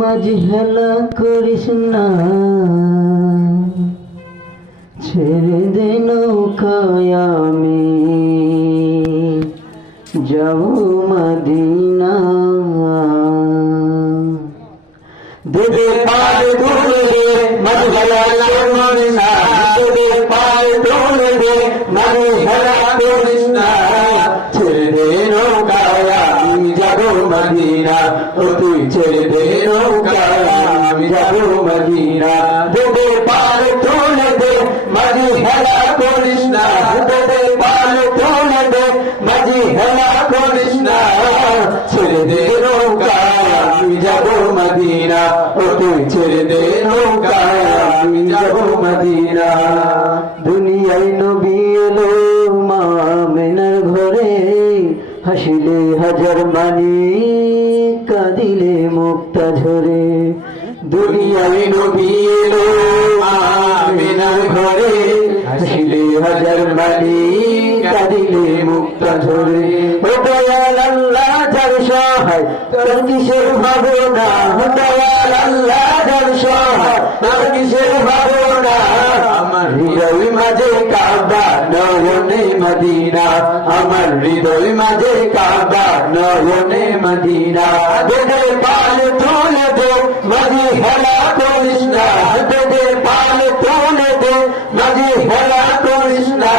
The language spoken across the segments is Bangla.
মাঝি হেলা করিস না, ছেড়ে দে নৌকায় আমি যাব মদিনা। দেবে পার তুলে মাঝি হেলা করিস না, দেবে পার তুলে মাঝি হেলা করিস না, ছেড়ে দে নৌকায় আমি যাব মদিনা। ও তুই ছেড়ে দে নৌকায় আমি যাব মদিনা। দেবে পার তুলে দে মাঝি হেলা করিস না, দেবে পার তুলে দে মাঝি হেলা করিস না, ছেড়ে দে নৌকায় আমি যাব মদিনা। ও তুই ছেড়ে দে নৌকায় আমি যাব মদিনা। দুনিয়ায় নবী এলো মা আমেনার ঘরে, হাসিলে হাজার মানি কাঁদিলে মুক্তা ঝরে। দুনিয়ায় নবী এলো মা আমেনার ঘরে, হাসিলে হাজার মানি কাঁদিলে মুক্তা ঝরে। ও দয়াল আল্লাহ যার সহায় তার কিসের ভাবনা, দয়াল আল্লাহ যার সহায় তার কিসের ভাবনা। আমার হৃদয় মাঝে কাবা নয়নে মদিনা, আমার হৃদয় মাঝে কাবা নয়নে মদিনা। দেবে পাল তুলে দে মাঝি হেলা করিস না, দেবে পাল তুলে দে মাঝি হেলা করিস না,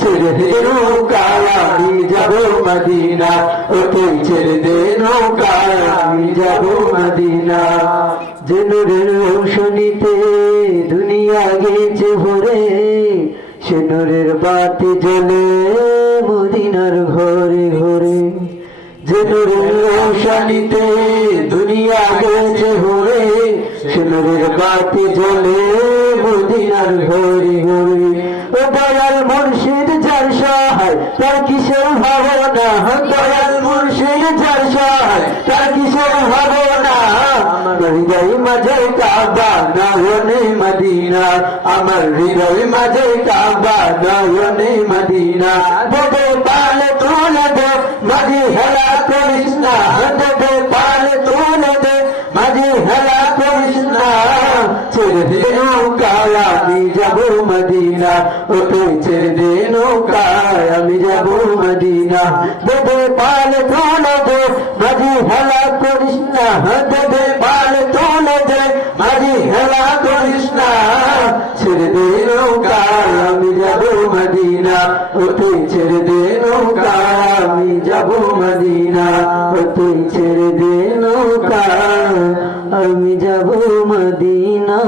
ছেড়ে দে নৌকায় আমি যাব মদিনা। ও তুই ছেড়ে দে নৌকায় আমি যাব মদিনা। যে নূরের রৌশনীতে দুনিয়া গেছে ভরে, সে নূরের বাতি জ্বলে মদিনার ঘরে ঘরে। যে নূরের রৌশনীতে দুনিয়া গেছে ভরে, সে নূরের বাতি জ্বলে মদিনার ঘরে ঘরে। ও দয়াল মুর্শিদ যার সহায় তার কিসের ভাবনা, দয়াল মুর্শিদ যার সহায় তার কিসের ভাবনা। আমার হৃদয় মাঝে কাবা নয়নে মদিনা, আমার হৃদয় মাঝে কাবা নয়নে মদিনা। দেবে পাল তুলে দে মাঝি হেলা করিস না, দেবে পাল তুলে দে মাঝি হেলা করিস না, ছেড়ে দে নৌকায় আমি যাব মদিনা। ও তুই ছেড়ে দে নৌকায় আমি যাব মদিনা। দেবে পাল তুলে দে মাঝি হেলা করিস না, দেবে পাল তুলে দে মাঝি হেলা করিস না, ছেড়ে দে নৌকায় আমি যাব মদিনা। ও তুই ছেড়ে দে নৌকায় আমি যাব মদিনা। ও তুই ছেড়ে দে নৌকায় আমি যাব মদিনা।